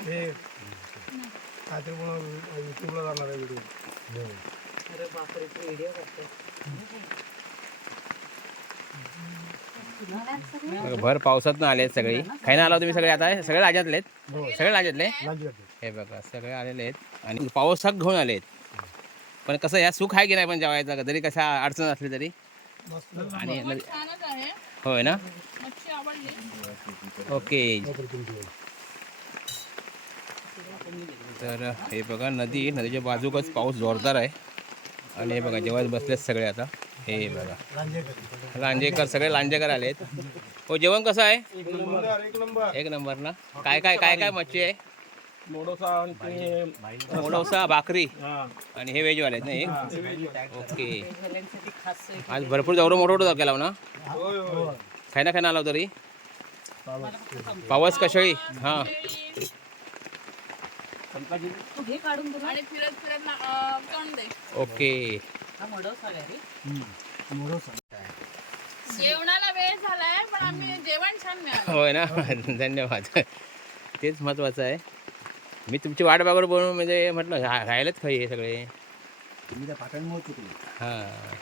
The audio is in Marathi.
हे काहीतरी कोणा युट्यूबला जाणार आहे व्हिडिओ अरे बापरे तू व्हिडिओ करते मला सगळे भर पावसात आले आहेत सगळे. खायला आला तुम्ही सगळे आता. सगळे राज्यातले आहेत? हो. सगळे राज्यातले? हे बघा सगळे आलेले आहेत. आणि पावसात घेऊन आले आहेत. पण कसं या सुख आहे की नाही पण जेवायचं? जरी कशा अडचण असली तरी. आणि होय ना? ओके. तर हे बघा नदी नदीच्या बाजूकच पाऊस जोरदार आहे. आणि हे बघा जेव्हा बसलेत सगळे आता. हे बघा. लांजेकर लांजेकर सगळे लांजेकर आलेत. हो जेवण कसं आहे? एक नंबर. ना? काय काय काय काय मच्छी आहे? मोडोसा आणि ते मोडोसा भाकरी. हा. आणि हे व्हेजवाले आहेत ना एक? ओके. आज भरपूर जवळ मोठं मोठं केला ना खायना खायना आला तरी? पावस कशाळी? हां. तू घे काढून तुला आणि फिरत फिरत ना अं, तोंड दे. ओके. हा जेवणाला वेळ झालाय पण आम्ही जेवण छान होय ना? धन्यवाद. तेच महत्त्वाचं आहे. मी तुमची वाट बघून बनवून म्हणजे म्हटलं राहिलेच खाई हे सगळे? हां.